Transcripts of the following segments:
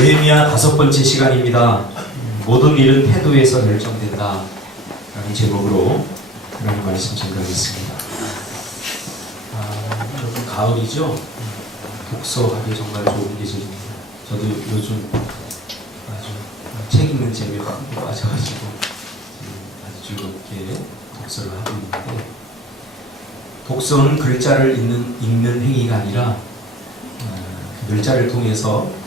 느헤미야 5번째 시간입니다. 모든 일은 태도에서 결정된다 라는 제목으로 하나님 말씀 전달하겠습니다. 여러분 가을이죠? 독서하기 정말 좋은 계절입니다. 저도 요즘 아주 책 읽는 재미에 푹 빠져가지고 아주 즐겁게 독서를 하고 있는데, 독서는 글자를 읽는 행위가 아니라 그 글자를 통해서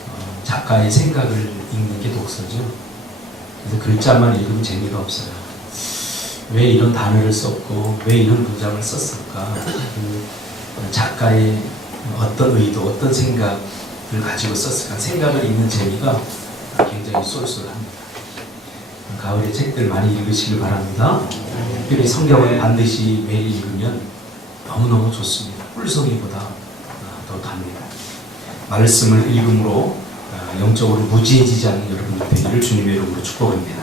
작가의 생각을 읽는 게 독서죠. 그래서 글자만 읽으면 재미가 없어요. 왜 이런 단어를 썼고 왜 이런 문장을 썼을까? 그 작가의 어떤 의도, 어떤 생각을 가지고 썼을까? 생각을 읽는 재미가 굉장히 쏠쏠합니다. 가을에 책들 많이 읽으시길 바랍니다. 특별히 성경을 반드시 매일 읽으면 너무너무 좋습니다. 꿀송이보다 더 답니다. 말씀을 읽음으로 영적으로 무지해지지 않는 여러분들 되기를 주님의 이름으로 축복합니다.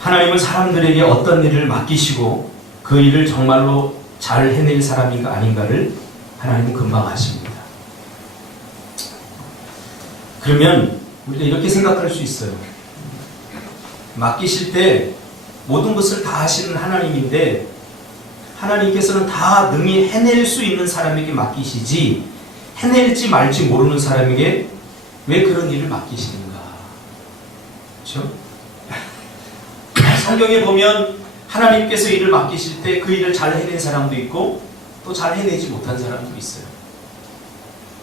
하나님은 사람들에게 어떤 일을 맡기시고 그 일을 정말로 잘 해낼 사람인가 아닌가를 하나님은 금방 아십니다. 그러면 우리가 이렇게 생각할 수 있어요. 맡기실 때 모든 것을 다 하시는 하나님인데, 하나님께서는 다 능히 해낼 수 있는 사람에게 맡기시지 해낼지 말지 모르는 사람에게 왜 그런 일을 맡기시는가? 그렇죠? 성경에 보면 하나님께서 일을 맡기실 때 그 일을 잘 해낸 사람도 있고 또 잘 해내지 못한 사람도 있어요.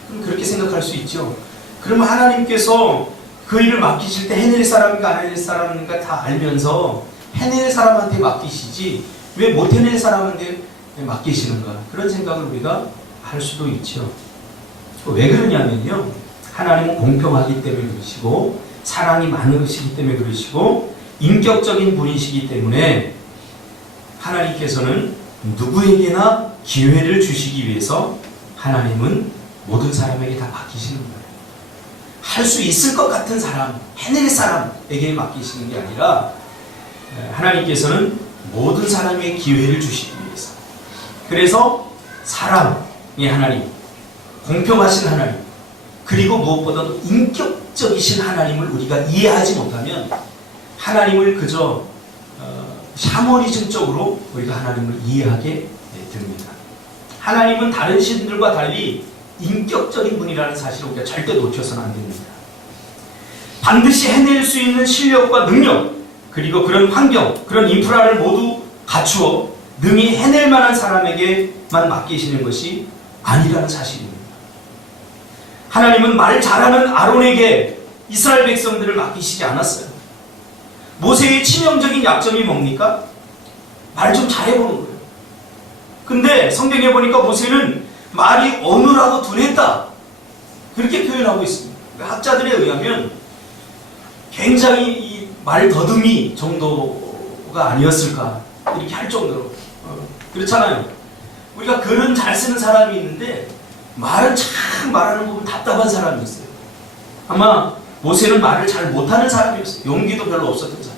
그럼 그렇게 생각할 수 있죠. 그러면 하나님께서 그 일을 맡기실 때 해낼 사람인가 안 해낼 사람인가 다 알면서 해낼 사람한테 맡기시지 왜 못 해낼 사람한테 맡기시는가? 그런 생각을 우리가 할 수도 있죠. 왜 그러냐면요, 하나님은 공평하기 때문에 그러시고 사랑이 많으시기 때문에 그러시고 인격적인 분이시기 때문에 하나님께서는 누구에게나 기회를 주시기 위해서 하나님은 모든 사람에게 다 맡기시는 거예요. 할 수 있을 것 같은 사람, 해낼 사람에게 맡기시는 게 아니라 하나님께서는 모든 사람에게 기회를 주시기 위해서, 그래서 사랑의 하나님, 공평하신 하나님, 그리고 무엇보다도 인격적이신 하나님을 우리가 이해하지 못하면 하나님을 그저 샤머니즘적으로 우리가 하나님을 이해하게 됩니다. 하나님은 다른 신들과 달리 인격적인 분이라는 사실을 우리가 절대 놓쳐서는 안 됩니다. 반드시 해낼 수 있는 실력과 능력, 그리고 그런 환경, 그런 인프라를 모두 갖추어 능히 해낼 만한 사람에게만 맡기시는 것이 아니라는 사실입니다. 하나님은 말 잘하는 아론에게 이스라엘 백성들을 맡기시지 않았어요. 모세의 치명적인 약점이 뭡니까? 말 좀 잘해보는 거예요. 근데 성경에 보니까 모세는 말이 어눌하고 둔했다, 그렇게 표현하고 있습니다. 학자들에 의하면 굉장히 이 말 더듬이 정도가 아니었을까 이렇게 할 정도로. 그렇잖아요. 우리가 글은 잘 쓰는 사람이 있는데 말은 참 말하는 부분 답답한 사람이 있어요. 아마 모세는 말을 잘 못하는 사람이었어요. 용기도 별로 없었던 사람.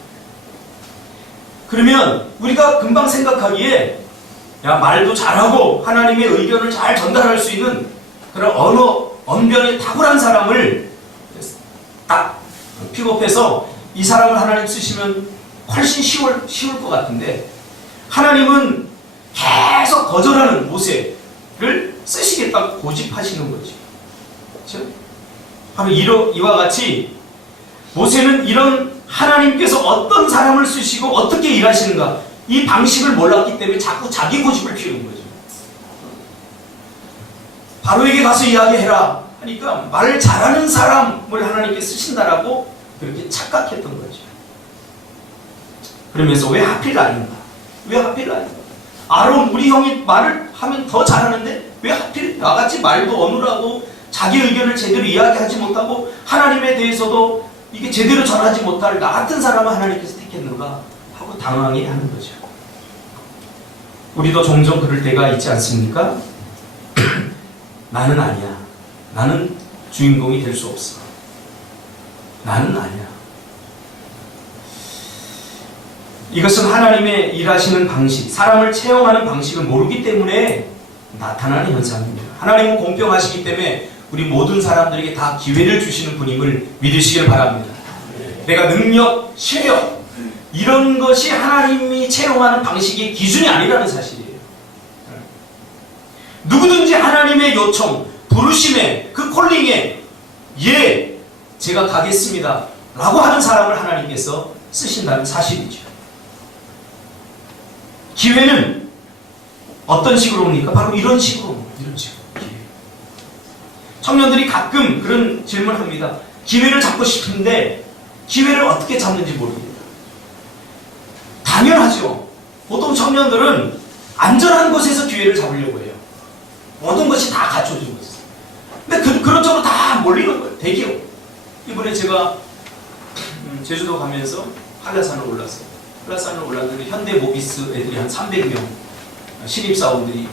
그러면 우리가 금방 생각하기에 야, 말도 잘하고 하나님의 의견을 잘 전달할 수 있는 그런 언어, 언변에 탁월한 사람을 딱 픽업해서 이 사람을 하나님 쓰시면 훨씬 쉬울 것 같은데, 하나님은 계속 거절하는 모세를 쓰시겠다고 고집하시는 거죠. 그렇죠? 바로 이와 같이 모세는 이런 하나님께서 어떤 사람을 쓰시고 어떻게 일하시는가, 이 방식을 몰랐기 때문에 자꾸 자기 고집을 피우는 거죠. 바로에게 가서 이야기해라 하니까 말을 잘하는 사람을 하나님께 쓰신다라고 그렇게 착각했던 거죠. 그러면서 왜 하필 나인가? 왜 하필 나인가? 아론, 우리 형이 말을 하면 더 잘하는데 왜 하필 나같이 말도 어눌하고 자기 의견을 제대로 이야기하지 못하고 하나님에 대해서도 이게 제대로 전하지 못할 나 같은 사람을 하나님께서 택했는가 하고 당황해하는 거죠. 우리도 종종 그럴 때가 있지 않습니까? 나는 아니야. 나는 주인공이 될 수 없어. 나는 아니야. 이것은 하나님의 일하시는 방식, 사람을 채용하는 방식을 모르기 때문에 나타나는 현상입니다. 하나님은 공평하시기 때문에 우리 모든 사람들에게 다 기회를 주시는 분임을 믿으시길 바랍니다. 내가 능력, 실력 이런 것이 하나님이 채용하는 방식의 기준이 아니라는 사실이에요. 누구든지 하나님의 요청, 부르심에, 그 콜링에 예, 제가 가겠습니다 라고 하는 사람을 하나님께서 쓰신다는 사실이죠. 기회는 어떤 식으로 옵니까? 바로 이런 식으로. 청년들이 가끔 그런 질문을 합니다. 기회를 잡고 싶은데 기회를 어떻게 잡는지 모릅니다. 당연하죠. 보통 청년들은 안전한 곳에서 기회를 잡으려고 해요. 모든 것이 다 갖춰진 곳에서. 근데 그런 쪽으로 다 몰리는 거예요. 대기업. 이번에 제가 제주도 가면서 한라산을 올랐어요. 한라산을 올랐는데 현대모비스 애들이 한 300명 신입사원들이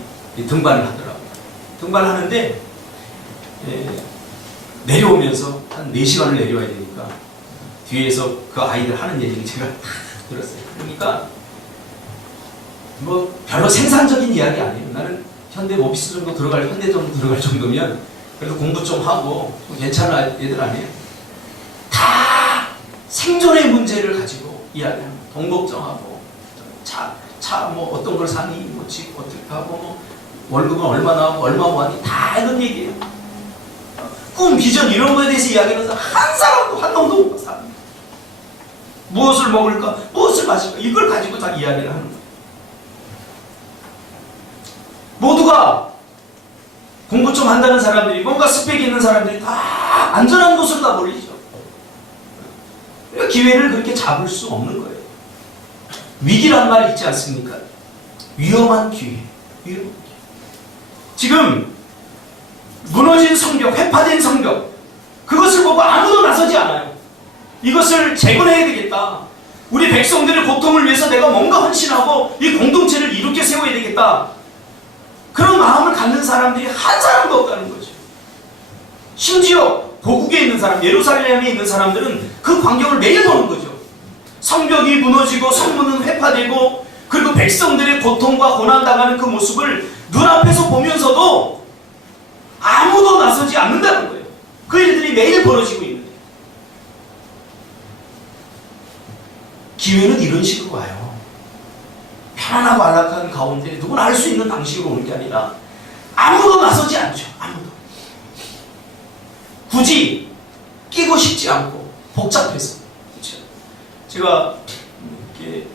등반을 하더라고요. 등반을 하는데 내려오면서 한 4시간을 내려와야 되니까 뒤에서 그 아이들 하는 얘기를 제가 들었어요. 그러니까 뭐 별로 생산적인 이야기 아니에요. 나는 현대모비스 정도 현대 정도 들어갈 정도면 그래도 공부 좀 하고 좀 괜찮은 애들 아니에요. 다 생존의 문제를 가지고 이야기합니다. 돈 걱정하고 차 뭐 어떤 걸 사니 뭐 집 어떻게 하고 뭐 월급은 얼마 나오고 얼마 모아니 다 이런 얘기예요. 꿈, 비전 이런 거에 대해서 이야기하면서 한 사람도 한 놈도 못 삽니다. 무엇을 먹을까? 무엇을 마실까? 이걸 가지고 다 이야기를 하는 거예요. 모두가 공부 좀 한다는 사람들이 뭔가 스펙이 있는 사람들이 다 안전한 곳으로 다 몰리죠. 그러니까 기회를 그렇게 잡을 수 없는 거예요. 위기란 말 있지 않습니까? 위험한 기회. 지금 무너진 성벽, 회파된 성벽 그것을 보고 아무도 나서지 않아요. 이것을 재건해야 되겠다. 우리 백성들의 고통을 위해서 내가 뭔가 헌신하고 이 공동체를 이롭게 세워야 되겠다. 그런 마음을 갖는 사람들이 한 사람도 없다는 거죠. 심지어 고국에 있는 사람, 예루살렘에 있는 사람들은 그 광경을 매일 보는 거죠. 성벽이 무너지고 성문은 회파되고 그리고 백성들의 고통과 고난당하는 그 모습을 눈앞에서 보면서도 아무도 나서지 않는다는 거예요. 그 일들이 매일 벌어지고 있는 거예요. 기회는 이런 식으로 와요. 편안하고 안락한 가운데 누구나 할 수 있는 방식으로 오는 게 아니라 아무도 나서지 않죠. 아무도. 굳이 끼고 싶지 않고 복잡해서. 그렇죠? 제가 이렇게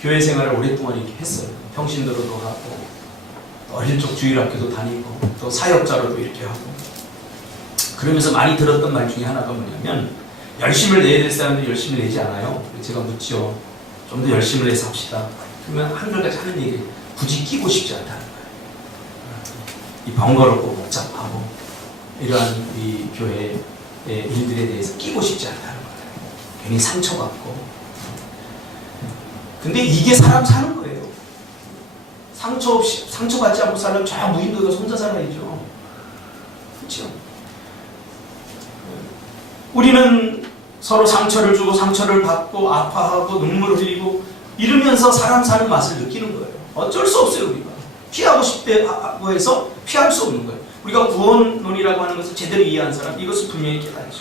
교회 생활을 오랫동안 이렇게 했어요. 평신도로도 하고 어릴 적 주일학교도 다니고 또 사역자로도 이렇게 하고 그러면서 많이 들었던 말 중에 하나가 뭐냐면 열심을 내야 될 사람들이 열심히 내지 않아요. 제가 묻죠. 좀 더 열심을 내서 합시다. 그러면 한글까지 하는 얘기 굳이 끼고 싶지 않다는 거예요. 이 번거롭고 복잡하고 이러한 이 교회의 일들에 대해서 끼고 싶지 않다는 거예요. 괜히 상처받고. 근데 이게 사람 사는 거예요. 상처받지 않고 살려면 저 무인도에 가서 혼자 살아야죠. 그렇죠? 우리는 서로 상처를 주고 상처를 받고 아파하고 눈물을 흘리고 이러면서 사람 사는 맛을 느끼는 거예요. 어쩔 수 없어요. 우리가 피하고 싶다고 해서 피할 수 없는 거예요. 우리가 구원론이라고 하는 것을 제대로 이해한 사람 이것을 분명히 깨달죠.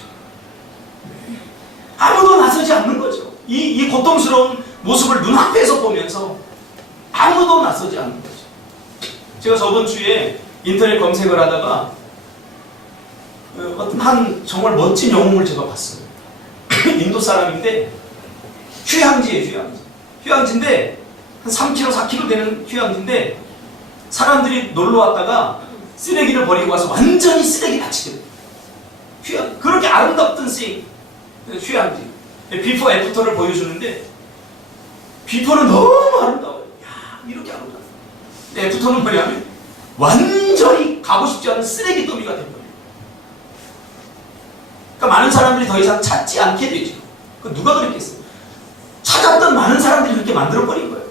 아무도 나서지 않는 거죠. 이 고통스러운 모습을 눈앞에서 보면서 아무도 나서지 않는 거죠. 제가 저번 주에 인터넷 검색을 하다가 어떤 한 정말 멋진 영웅을 제가 봤어요. 인도 사람인데 휴양지예요. 휴양지인데 한 3km, 4km 되는 휴양지인데 사람들이 놀러 왔다가 쓰레기를 버리고 와서 완전히 쓰레기 밭이 돼요. 그렇게 아름답던 휴양지. 비포 애프터를 보여주는데 비포는 너무 아름다워요. 야, 이렇게 아름다워요. 애프터는 뭐냐면 완전히 가고 싶지 않은 쓰레기 더미가 된거예요. 그러니까 많은 사람들이 더 이상 찾지 않게 되죠. 그 누가 그랬겠어요? 찾았던 많은 사람들이 그렇게 만들어버린 거예요.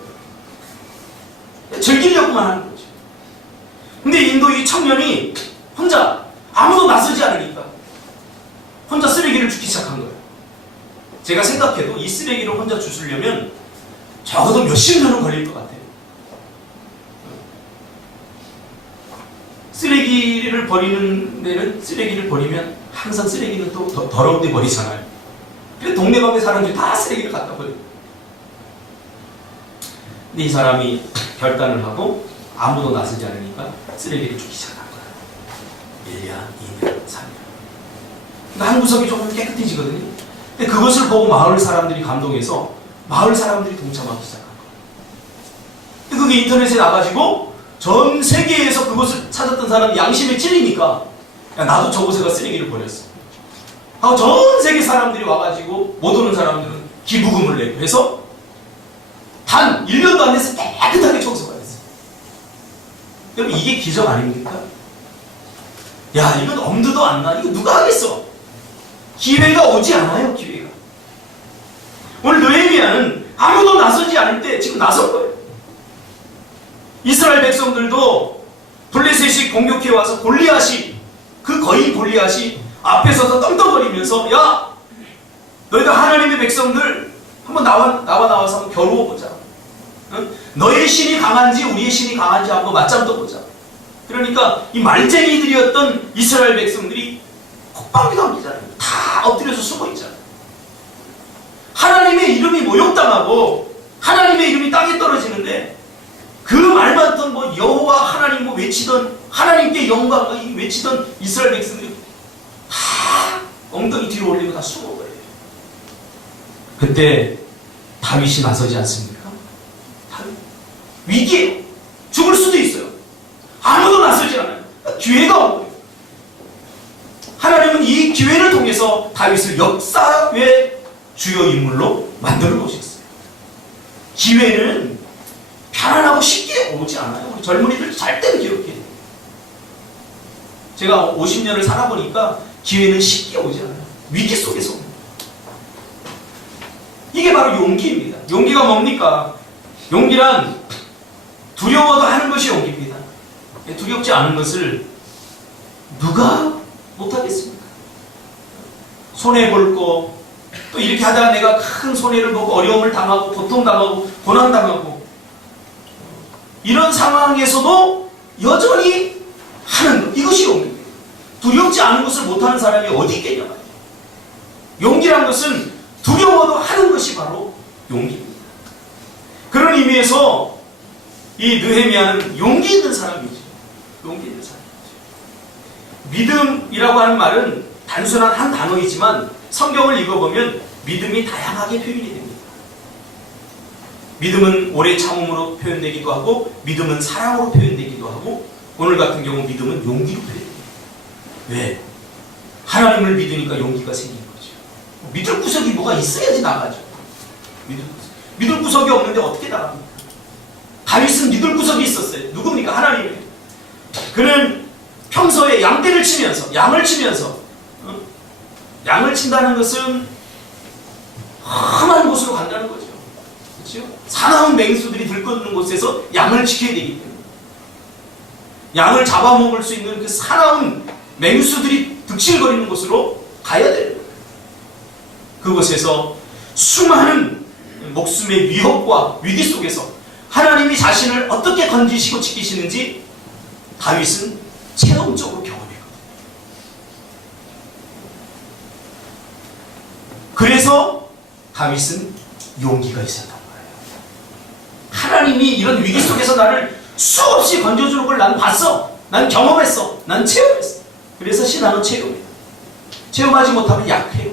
즐기려고만 하는 거죠. 근데 인도 이 청년이 혼자 아무도 나서지 않으니까 혼자 쓰레기를 줍기 시작한 거예요. 제가 생각해도 이 쓰레기를 혼자 주우려면 적어도 몇십 년은 걸릴 것 같아요. 쓰레기를 쓰레기를 버리는 데는 쓰레기를 버리면 항상 쓰레기는 또 더러운 데 버리잖아요. 그래서 동네방네 사람들이 다 쓰레기를 갖다 버려요. 근데 이 사람이 결단을 하고 아무도 나서지 않으니까 쓰레기를 줍기 시작한 거야. 1년, 2년, 3년. 그러니까 한 구석이 조금 깨끗해지거든요. 근데 그것을 보고 마을 사람들이 감동해서 마을 사람들이 동참하기 시작한 거예요. 근데 그게 인터넷에 나가지고 전 세계에서 그것을 찾았던 사람이 양심에 찔리니까 야, 나도 저곳에 가 쓰레기를 버렸어. 하고 전 세계 사람들이 와가지고 못 오는 사람들은 기부금을 내고 해서 단 1년도 안 돼서 깨끗하게 청소가 됐어요. 여러분 이게 기적 아닙니까? 야 이건 엄두도 안 나. 이거 누가 하겠어? 기회가 오지 않아요. 기회가. 오늘 느헤미야는 아무도 나서지 않을 때 지금 나선 거예요. 이스라엘 백성들도 블레셋이 공격해 와서 골리앗이 그 거인 골리앗이 앞에 서서 떵떵거리면서 야 너희들 하나님의 백성들 한번 나와서 한번 겨루어보자. 응? 너의 신이 강한지 우리의 신이 강한지 한번 맞짱 떠보자. 그러니까 이 말쟁이들이었던 이스라엘 백성들이 콧방귀 감기잖아요. 다 엎드려서 숨어있잖아요. 하나님의 이름이 모욕당하고 하나님의 이름이 땅에 떨어지는데 그 말만 듣던 뭐 여호와 하나님 뭐 외치던 하나님께 영광 외치던 이스라엘 백성들이 다 엉덩이 뒤로 올리고 다 숨어버려요. 그때 다윗이 나서지 않습니까? 다윗. 위기예요. 죽을 수도 있어요. 아무도 나서지 않아요. 기회가 온 거예요. 하나님은 이 기회를 통해서 다윗을 역사의 주요 인물로 만들어 놓으셨어요. 기회는 편안하고 쉽게 오지 않아요. 우리 젊은이들 잘 때는 기억해요. 제가 50년을 살아보니까 기회는 쉽게 오지 않아요. 위기 속에서 옵니다. 이게 바로 용기입니다. 용기가 뭡니까? 용기란 두려워도 하는 것이 용기입니다. 두렵지 않은 것을 누가 못하겠습니까? 손해볼 거, 또 이렇게 하다가 내가 큰 손해를 보고 어려움을 당하고 고통당하고 고난당하고 이런 상황에서도 여전히 하는 것, 이것이 용기입니다. 두렵지 않은 것을 못하는 사람이 어디 있겠냐 말이에요. 용기란 것은 두려워도 하는 것이 바로 용기입니다. 그런 의미에서 이 느헤미야는 용기 있는 사람이죠. 용기 있는 사람이죠. 믿음이라고 하는 말은 단순한 한 단어이지만 성경을 읽어보면 믿음이 다양하게 표현이 됩니다. 믿음은 오래 참음으로 표현되기도 하고 믿음은 사랑으로 표현되기도 하고 오늘 같은 경우 믿음은 용기로 표현됩니다. 왜? 하나님을 믿으니까 용기가 생기는 거죠. 믿을 구석이 뭐가 있어야지 나가죠. 믿을 구석이 없는데 어떻게 나갑니까? 다윗은 믿을 구석이 있었어요. 누굽니까? 하나님이에요. 그는 평소에 양떼를 치면서 양을 치면서 양을 친다는 것은 험한 곳으로 간다는 거죠. 그렇죠? 사나운 맹수들이 들끓는 곳에서 양을 지켜야 되기 때문에 양을 잡아먹을 수 있는 그 사나운 맹수들이 득실거리는 곳으로 가야 돼요. 그곳에서 수많은 목숨의 위협과 위기 속에서 하나님이 자신을 어떻게 건지시고 지키시는지 다윗은 체험적으로 경험했거든요. 그래서 다윗은 용기가 있었던 거예요. 하나님이 이런 위기 속에서 나를 수없이 건져주는 걸 난 봤어. 난 경험했어. 난 체험했어. 그래서 신앙은 체험이에요. 체험하지 못하면 약해요.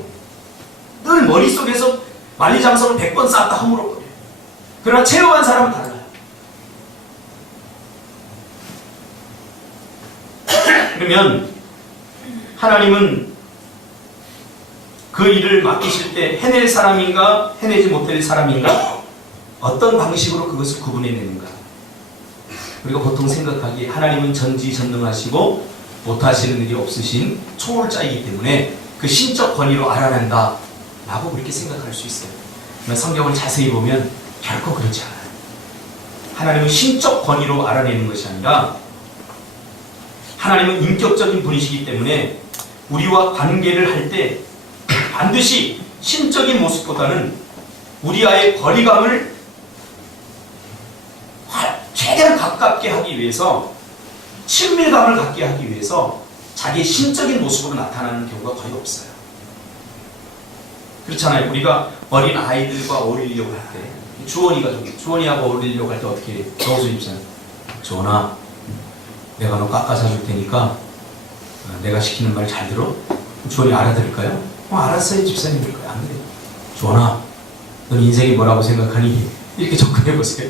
늘 머릿속에서 만리장성을 100번 쌓았다 허물어버려요. 그러나 체험한 사람은 달라요. 그러면 하나님은 그 일을 맡기실 때 해낼 사람인가 해내지 못할 사람인가 어떤 방식으로 그것을 구분해내는가. 우리가 보통 생각하기에 하나님은 전지전능하시고 못하시는 일이 없으신 초월자이기 때문에 그 신적 권위로 알아낸다 라고 그렇게 생각할 수 있어요. 그러나 성경을 자세히 보면 결코 그렇지 않아요. 하나님은 신적 권위로 알아내는 것이 아니라 하나님은 인격적인 분이시기 때문에 우리와 관계를 할 때 반드시 신적인 모습보다는 우리와의 거리감을 최대한 가깝게 하기 위해서 친밀감을 갖게 하기 위해서 자기의 신적인 모습으로 나타나는 경우가 거의 없어요. 그렇잖아요. 우리가 어린 아이들과 어울리려고 할 때, 주원이하고 어울리려고 할 때 어떻게 해요? 정수 집사님, 주원아, 내가 너 깎아서 줄 테니까 내가 시키는 말 잘 들어? 주원이 알아들을까요? 알았어요 집사님. 안 그래요. 주원아, 넌 인생이 뭐라고 생각하니? 이렇게 접근해보세요.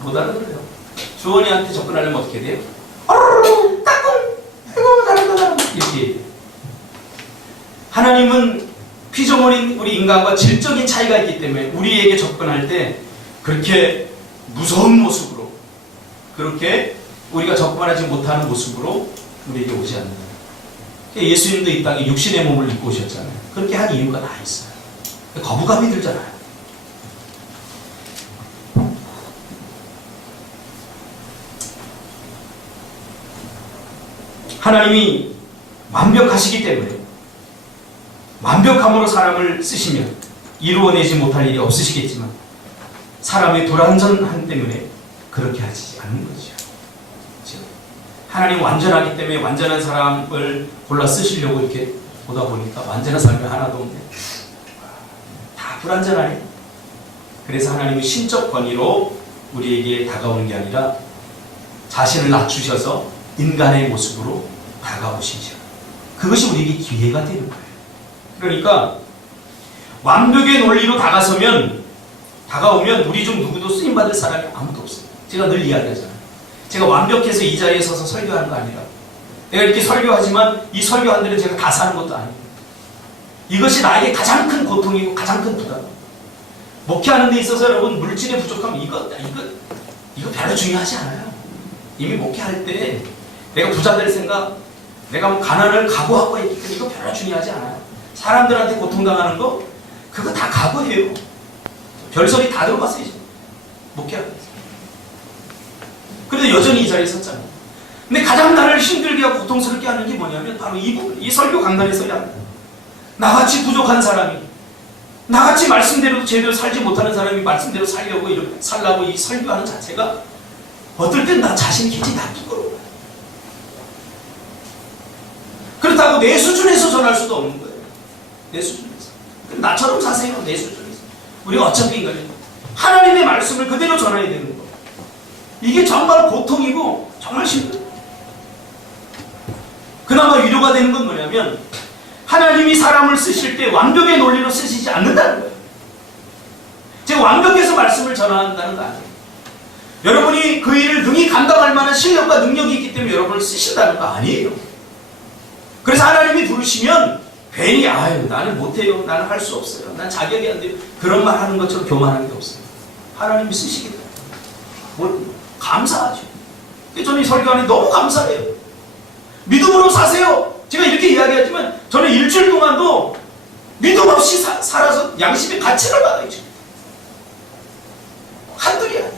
못 알아들어요. 주원이한테 접근하려면 어떻게 돼요? 따끔! 아이고 잘한다 이렇게. 하나님은 피조물인 우리 인간과 질적인 차이가 있기 때문에 우리에게 접근할 때 그렇게 무서운 모습으로, 그렇게 우리가 접근하지 못하는 모습으로 우리에게 오지 않는다. 예수님도 이 땅에 육신의 몸을 입고 오셨잖아요. 그렇게 한 이유가 다 있어요. 거부감이 들잖아요. 하나님이 완벽하시기 때문에 완벽함으로 사람을 쓰시면 이루어내지 못할 일이 없으시겠지만 사람의 불완전함 때문에 그렇게 하지 않는 거죠. 하나님 완전하기 때문에 완전한 사람을 골라 쓰시려고 이렇게 보다 보니까 완전한 사람이 하나도 없네. 다 불완전하네. 그래서 하나님의 신적 권위로 우리에게 다가오는 게 아니라 자신을 낮추셔서 인간의 모습으로 다가오시죠. 그것이 우리에게 기회가 되는 거예요. 그러니까 완벽의 논리로 다가오면 우리 중 누구도 쓰임받을 사람이 아무도 없어요. 제가 늘 이야기하잖아요. 제가 완벽해서 이 자리에 서서 설교하는 거 아니라 내가 이렇게 설교하지만 이 설교한 대로 제가 다 사는 것도 아니고 이것이 나에게 가장 큰 고통이고 가장 큰 부담. 목회하는 데 있어서 여러분 물질의 부족함 이거 별로 중요하지 않아요. 이미 목회할 때 내가 부자 될 생각, 내가 뭐 가난을 각오하고 있기 때문에 이거 별로 중요하지 않아요. 사람들한테 고통당하는 거 그거 다 각오해요. 별소리 다 들어봤어요. 목회하고 있어요. 그런데 여전히 이 자리에 섰잖아요. 근데 가장 나를 힘들게 하고 고통스럽게 하는 게 뭐냐면 바로 이 부분, 이 설교 강단에서 나같이 부족한 사람이, 나같이 말씀대로 제대로 살지 못하는 사람이 말씀대로 살라고 이 설교하는 자체가 어떨 땐 나 자신이 굉장히 부끄러워요. 그렇다고 내 수준에서 전할 수도 없는 거예요. 내 수준에서. 나처럼 사세요. 내 수준에서. 우리가 어차피 인간이에요. 하나님의 말씀을 그대로 전해야 되는 거예요. 이게 정말 고통이고 정말 힘들어요. 그나마 위로가 되는 건 뭐냐면 하나님이 사람을 쓰실 때 완벽의 논리로 쓰시지 않는다는 거예요. 제가 완벽해서 말씀을 전한다는 거 아니에요. 여러분이 그 일을 능히 감당할 만한 실력과 능력이 있기 때문에 여러분을 쓰신다는 거 아니에요. 그래서 하나님이 부르시면 괜히 나는 못해요. 나는 할 수 없어요. 난 자격이 안 돼요. 그런 말 하는 것처럼 교만한 게 없어요. 하나님이 쓰시겠다. 감사하죠. 저는 이 설교하는 너무 감사해요. 믿음으로 사세요. 제가 이렇게 이야기하지만 저는 일주일 동안도 믿음 없이 살아서 양심의 가치를 받아요. 한둘이 아니에요.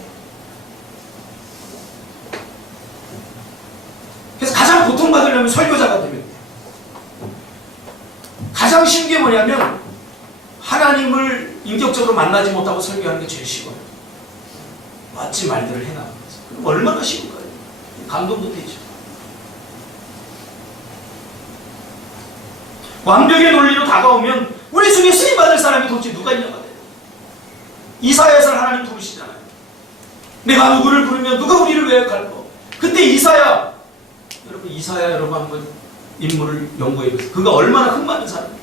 그래서 가장 고통받으려면 설교자가 되면 돼요. 가장 쉬운 게 뭐냐면 하나님을 인격적으로 만나지 못하고 설교하는 게 제일 쉬워요. 멋진 말들을 해나가는 거죠. 그럼 얼마나 쉬울까요? 감동도 되죠. 완벽의 논리로 다가오면 우리 중에 쓰임받을 사람이 도대체 누가 있냐고 해요. 이사야에서 하나님 부르시잖아요. 내가 누구를 부르면 누가 우리를 외역할 거. 그때 이사야 여러분 한번 인물을 연구해보세요. 그가 얼마나 흠많은 사람이에요.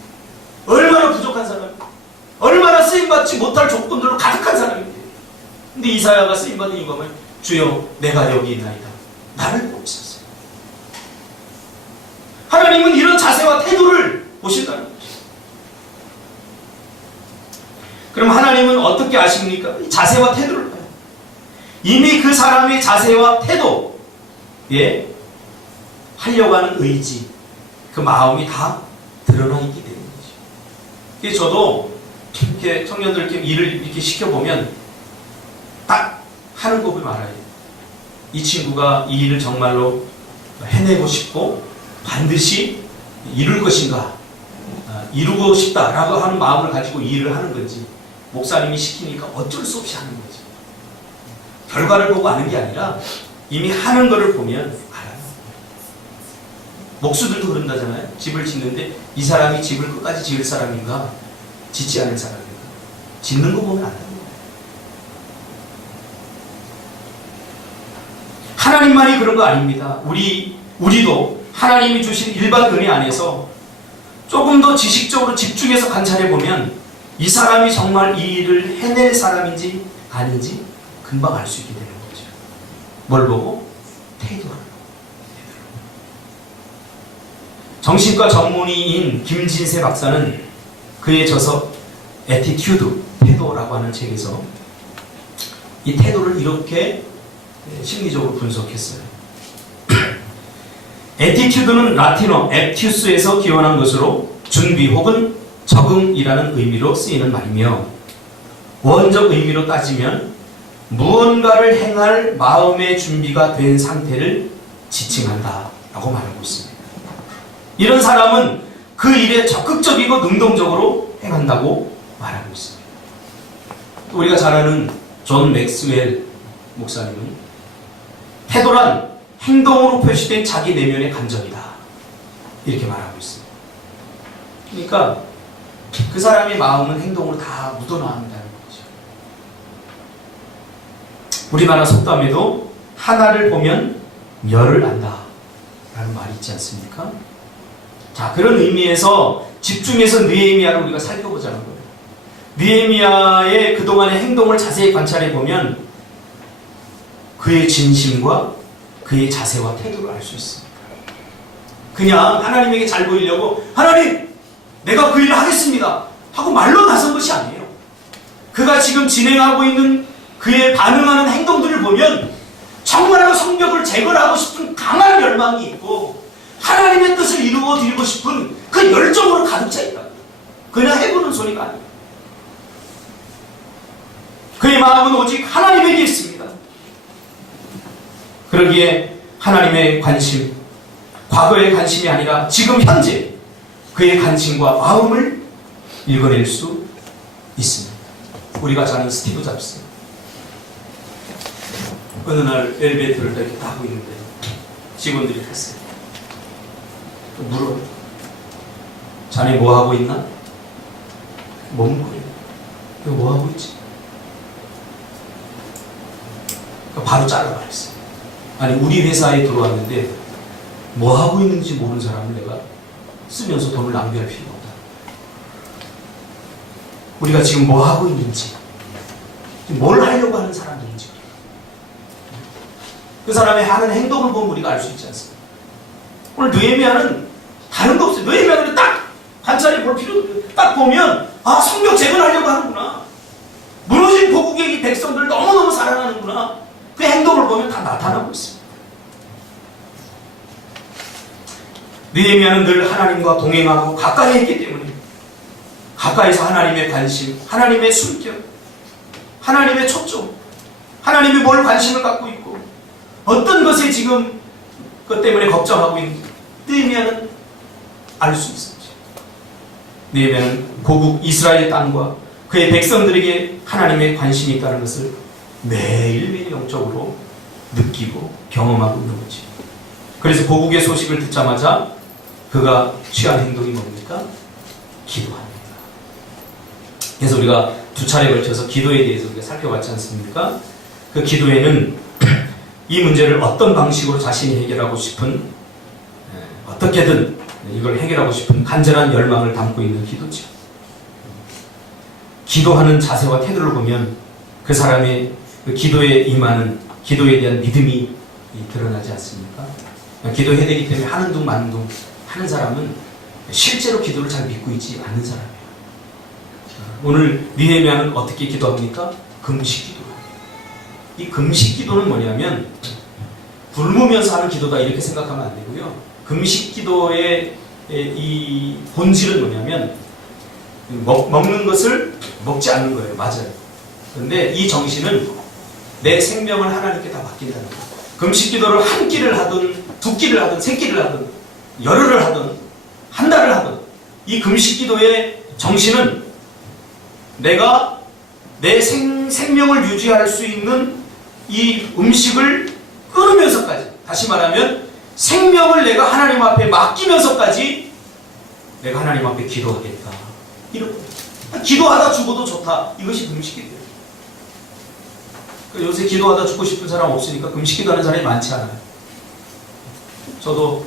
얼마나 부족한 사람이에요. 얼마나 쓰임받지 못할 조건들로 가득한 사람이에요. 근데 이사야가 쓰임받은 이유가 뭐예요? 주여 내가 여기 있나이다. 나를 보시었어요. 하나님은 이런 자세와 태도를 보신다는 거죠. 그럼 하나님은 어떻게 아십니까? 자세와 태도를 봐요. 이미 그 사람의 자세와 태도, 하려고 하는 의지, 그 마음이 다 드러나 있기 때문이죠. 그래서 저도 이렇게 청년들께 일을 이렇게 시켜보면 딱 하는 거 보면 알아요. 이 친구가 이 일을 정말로 해내고 싶고 반드시 이룰 것인가, 이루고 싶다라고 하는 마음을 가지고 일을 하는 건지, 목사님이 시키니까 어쩔 수 없이 하는 거지. 결과를 보고 아는 게 아니라 이미 하는 거를 보면 알아요. 목수들도 그런다잖아요. 집을 짓는데 이 사람이 집을 끝까지 지을 사람인가, 짓지 않을 사람인가. 짓는 거 보면 안다는 거예요. 하나님만이 그런 거 아닙니다. 우리도 하나님이 주신 일반 은혜 안에서 조금 더 지식적으로 집중해서 관찰해 보면 이 사람이 정말 이 일을 해낼 사람인지 아닌지 금방 알 수 있게 되는 거죠. 뭘 보고? 태도를. 정신과 전문의인 김진세 박사는 그의 저서 에티튜드, 태도라고 하는 책에서 이 태도를 이렇게 심리적으로 분석했어요. 에티튜드는 라틴어 앱튜스에서 기원한 것으로 준비 혹은 적응이라는 의미로 쓰이는 말이며, 원적 의미로 따지면 무언가를 행할 마음의 준비가 된 상태를 지칭한다 라고 말하고 있습니다. 이런 사람은 그 일에 적극적이고 능동적으로 행한다고 말하고 있습니다. 또 우리가 잘 아는 존 맥스웰 목사님은 태도란 행동으로 표시된 자기 내면의 감정이다 이렇게 말하고 있습니다. 그러니까 그 사람의 마음은 행동으로 다 묻어나온다는 거죠. 우리나라 속담에도 하나를 보면 열을 안다 라는 말이 있지 않습니까? 자, 그런 의미에서 집중해서 느헤미야를 우리가 살펴보자는 거예요. 느헤미야의 그동안의 행동을 자세히 관찰해 보면 그의 진심과 그의 자세와 태도를 알 수 있습니다. 그냥 하나님에게 잘 보이려고 하나님 내가 그 일을 하겠습니다 하고 말로 나선 것이 아니에요. 그가 지금 진행하고 있는 그의 반응하는 행동들을 보면 정말로 성벽을 재건하고 싶은 강한 열망이 있고 하나님의 뜻을 이루어 드리고 싶은 그 열정으로 가득 차 있다. 그냥 해보는 소리가 아니에요. 그의 마음은 오직 하나님에게 있습니다. 그러기에 하나님의 관심, 과거의 관심이 아니라 지금 현재 그의 관심과 마음을 읽어낼 수 있습니다. 우리가 잘 아는 스티브 잡스. 어느 날 엘리베이터를 이렇게 타고 있는데 직원들이 탔어요. 물어요. 자네 뭐 하고 있나? 멈거려요. 이거 뭐 하고 있지? 바로 잘라 말했어요. 아니 우리 회사에 들어왔는데 뭐 하고 있는지 모르는 사람을 내가 쓰면서 돈을 낭비할 필요가 없다. 우리가 지금 뭐 하고 있는지, 뭘 하려고 하는 사람들인지, 그 사람의 하는 행동을 보면 우리가 알 수 있지 않습니까? 오늘 느헤미야는 다른 거 없어요. 느헤미야는 딱 관찰해 볼 필요도 없어요. 딱 보면 아 성벽 재건하려고 하는구나. 무너진 고국의 이 백성들을 너무너무 사랑하는구나. 그 행동을 보면 다 나타나고 있습니다. 느헤미야는 늘 하나님과 동행하고 가까이 했기 때문에 가까이서 하나님의 관심, 하나님의 숨결, 하나님의 초점, 하나님이 뭘 관심을 갖고 있고 어떤 것에 지금 그것 때문에 걱정하고 있는지 느헤미야는 알 수 있습니다. 느헤미야는 고국 이스라엘 땅과 그의 백성들에게 하나님의 관심이 있다는 것을 매일매일 영적으로 느끼고 경험하고 있는 거지. 그래서 고국의 소식을 듣자마자 그가 취한 행동이 뭡니까? 기도합니다. 그래서 우리가 두 차례 걸쳐서 기도에 대해서 우리가 살펴봤지 않습니까? 그 기도에는 이 문제를 어떤 방식으로 자신이 해결하고 싶은, 어떻게든 이걸 해결하고 싶은 간절한 열망을 담고 있는 기도죠. 기도하는 자세와 태도를 보면 그 사람의 그 기도에 임하는, 기도에 대한 믿음이 드러나지 않습니까? 기도해야 되기 때문에 하는 둥 마는 둥 하는 사람은 실제로 기도를 잘 믿고 있지 않는 사람이에요. 오늘 느헤미야는 어떻게 기도합니까? 금식 기도합니다. 이 금식 기도는 뭐냐면 굶으면서 하는 기도다 이렇게 생각하면 안 되고요. 금식 기도의 이 본질은 뭐냐면 먹는 것을 먹지 않는 거예요. 맞아요. 그런데 이 정신은 내 생명을 하나님께 다 맡긴다는 거예요. 금식 기도를 한 끼를 하든 두 끼를 하든 세 끼를 하든 열흘을 하든 한 달을 하든 이 금식 기도의 정신은 내가 내 생명을 유지할 수 있는 이 음식을 끊으면서까지, 다시 말하면 생명을 내가 하나님 앞에 맡기면서까지 내가 하나님 앞에 기도하겠다. 이런 거예요. 기도하다 죽어도 좋다. 이것이 금식기도예요. 요새 기도하다 죽고 싶은 사람 없으니까 금식기도하는 사람이 많지 않아요. 저도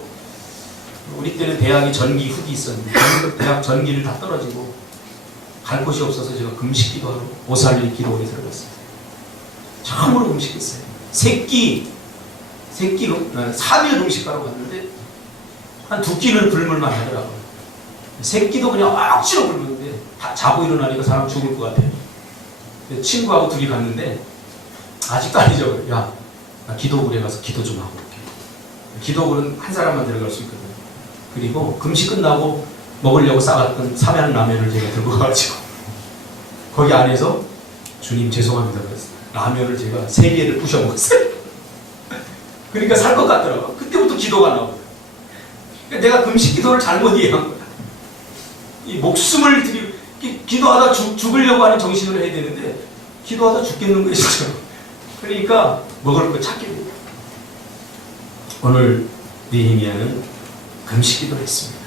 우리 때는 대학이 전기 후기 있었는데 대학 전기를 다 떨어지고 갈 곳이 없어서 제가 금식기도하러 오살리 기도원에 들어갔어요. 처음으로 금식했어요. 새끼로 3일 금식하러 갔는데 한 2끼는 굶을만 하더라고요. 새끼도 그냥 억지로 굶는데 다 자고 일어나니까 사람 죽을 것 같아요. 친구하고 둘이 갔는데 아직도 안 잊어버려요. 야, 나 기도굴에 가서 기도 좀 하고 올게. 기도굴은 한 사람만 들어갈 수 있거든요. 그리고 금식 끝나고 먹으려고 싸갔던 삼양 라면을 제가 들고 가가지고 거기 안에서 주님 죄송합니다 그랬어요. 라면을 제가 3개를 부셔 먹었어요. 그러니까 살 것 같더라고요. 그때부터 기도가 나오더라고요. 그러니까 내가 금식 기도를 잘못 이해한 거야. 이 목숨을 기도하다 죽으려고 하는 정신으로 해야 되는데 기도하다 죽겠는 거예요 진짜. 그러니까 먹을 거 찾게 돼요. 오늘 느헤미야는 금식 기도를 했습니다.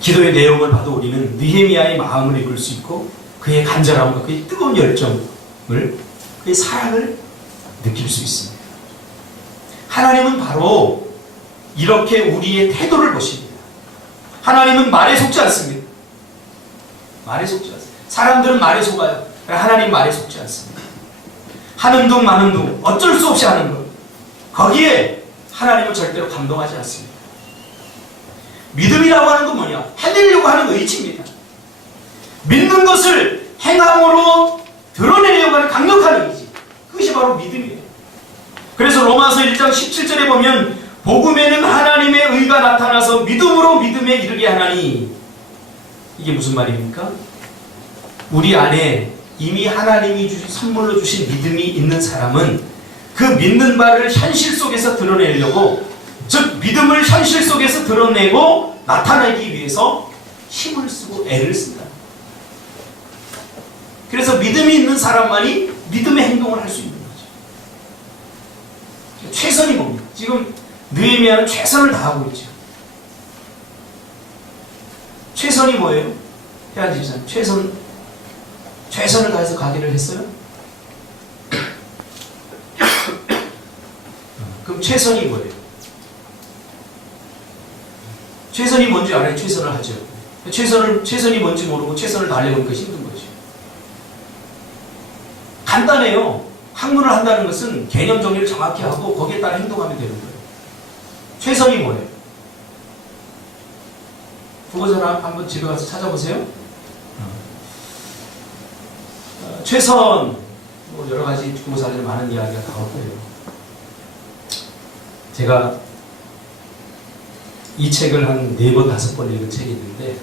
기도의 내용을 봐도 우리는 느헤미야의 마음을 읽을 수 있고 그의 간절함과 그의 뜨거운 열정을, 그의 사랑을 느낄 수 있습니다. 하나님은 바로 이렇게 우리의 태도를 보십니다. 하나님은 말에 속지 않습니다. 말에 속지 않습니다. 사람들은 말에 속아요. 하나님 말에 속지 않습니다. 하는 둥 마는 둥 어쩔 수 없이 하는 것, 거기에 하나님은 절대로 감동하지 않습니다. 믿음이라고 하는 건 뭐냐? 해내려고 하는 의지입니다. 믿는 것을 행함으로 드러내려고 하는 강력한 의지, 그것이 바로 믿음이에요. 그래서 로마서 1장 17절에 보면 복음에는 하나님의 의가 나타나서 믿음으로 믿음에 이르게 하나니, 이게 무슨 말입니까? 우리 안에 이미 하나님이 선물로 주신 믿음이 있는 사람은 그 믿는 바를 현실 속에서 드러내려고, 즉 믿음을 현실 속에서 드러내고 나타내기 위해서 힘을 쓰고 애를 쓴다. 그래서 믿음이 있는 사람만이 믿음의 행동을 할 수 있는 거죠. 최선이 뭡니까? 지금 느헤미야는 최선을 다하고 있죠. 최선이 뭐예요? 해안 집사님, 최선을 다해서 가기를 했어요? 그럼 최선이 뭐예요? 최선이 뭔지 알아야 최선을 하죠. 최선이 뭔지 모르고 최선을 다하려니까 힘든 거죠. 간단해요. 학문을 한다는 것은 개념 정리를 정확히 하고 거기에 따라 행동하면 되는 거예요. 최선이 뭐예요? 국어사람 한번 집에 가서 찾아보세요. 최선, 뭐 여러 가지 국어사들이 많은 이야기가 나올 거예요. 제가 이 책을 한 4번, 5번 읽은 책이 있는데,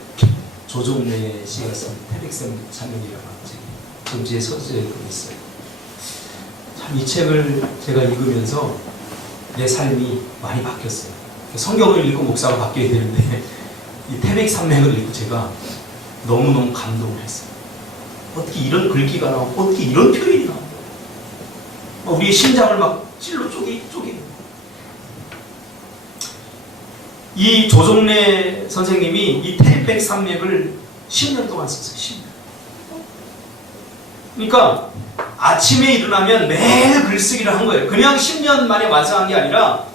조종래 씨가 쓴 태백산맥이라는 책이 정지의 서재에 있어요. 참 이 책을 제가 읽으면서 내 삶이 많이 바뀌었어요. 성경을 읽고 목사가 바뀌어야 되는데 이 태백산맥을 읽고 제가 너무너무 감동을 했어요. 어떻게 이런 글귀가 나오고 어떻게 이런 표현이 나오고 우리의 심장을 막 찔러 쪼개. 이 조종래 선생님이 이 태백산맥을 10년 동안 썼어요. 10년. 그러니까 아침에 일어나면 매일 글쓰기를 한 거예요. 그냥 10년 만에 완성한 게 아니라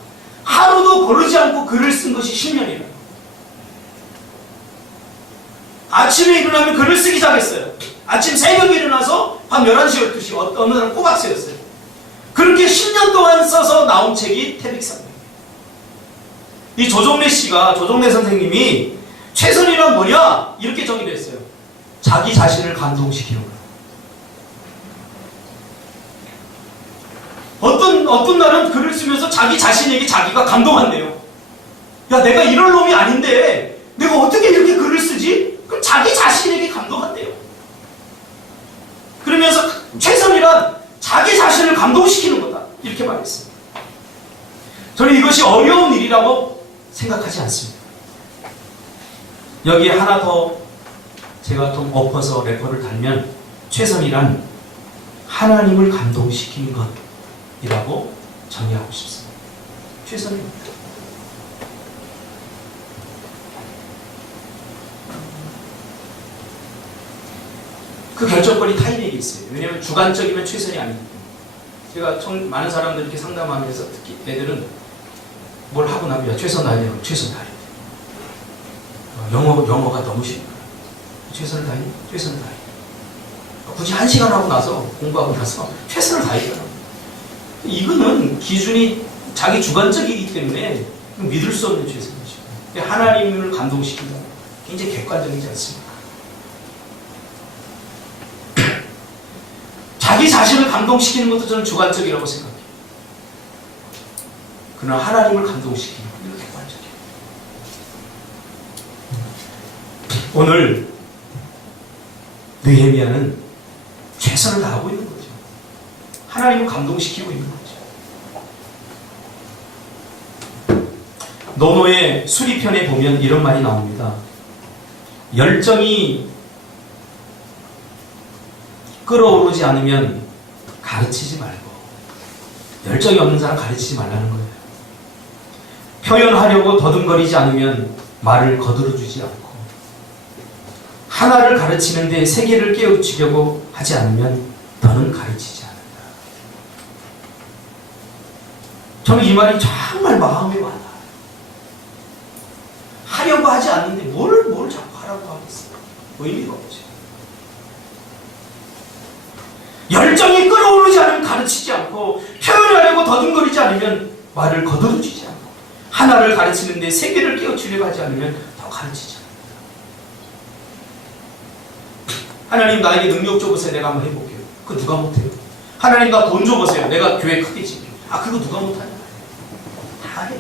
하루도 거르지 않고 글을 쓴 것이 10년이에요. 아침에 일어나면 글을 쓰기 시작했어요. 아침 새벽에 일어나서 밤 11시, 12시 어느 날은 꼬박 쓰였어요. 그렇게 10년 동안 써서 나온 책이 태백산맥. 이 조종래 씨가, 조종래 선생님이 최선이란 뭐냐? 이렇게 정의를 했어요. 자기 자신을 감동시키는 거예요. 어떤 날은 글을 쓰면서 자기 자신에게 자기가 감동한대요. 야, 내가 이럴 놈이 아닌데 내가 어떻게 이렇게 글을 쓰지? 그럼 자기 자신에게 감동한대요. 그러면서 최선이란 자기 자신을 감동시키는 거다. 이렇게 말했어요. 저는 이것이 어려운 일이라고 생각하지 않습니다. 여기에 하나 더 제가 좀 엎어서 래퍼를 달면 최선이란 하나님을 감동시키는 것이라고 정의하고 싶습니다. 최선입니다. 그 결정권이 타인에게 있어요. 왜냐하면 주관적이면 최선이 아니기 때문에. 제가 많은 사람들 이렇게 상담하면서 특히 애들은 뭘 하고 나면 야, 최선 다해야 돼. 최선 다해야 돼. 영어가 너무 싫어. 최선을 다해. 최선을 다해. 굳이 1시간 하고 나서 공부하고 나서 최선을 다해요. 이거는 기준이 자기 주관적이기 때문에 믿을 수 없는 최선이죠. 하나님을 감동시킨다. 굉장히 객관적이지 않습니까? 자기 자신을 감동시키는 것도 저는 주관적이라고 생각해요. 그러나 하나님을 감동시키는 것은 객관적이에요. 오늘 느헤미야는 최선을 다하고 있는 거죠. 하나님을 감동시키고 있는 거죠. 노노의 수리편에 보면 이런 말이 나옵니다. 열정이 끌어오르지 않으면 가르치지 말고, 열정이 없는 사람 가르치지 말라는 거예요. 표현하려고 더듬거리지 않으면 말을 거들어주지 않고, 하나를 가르치는데 세 개를 깨우치려고 하지 않으면 너는 가르치지 않는다. 저는 이 말이 정말 마음에 와닿아요. 하려고 하지 않는데 뭘 자꾸 하라고 하겠어요. 의미가 없죠. 열정이 끌어오르지 않으면 가르치지 않고, 표현하려고 더듬거리지 않으면 말을 거들어주지 않고, 하나를 가르치는데 세 개를 깨우치려고 하지 않으면 더 가르치지 않는다. 하나님 나에게 능력 줘보세요. 내가 한번 해볼게요. 그거 누가 못해요? 하나님 나 돈 줘보세요. 내가 교회 크게 지게요. 그거 누가 못하냐? 다 해.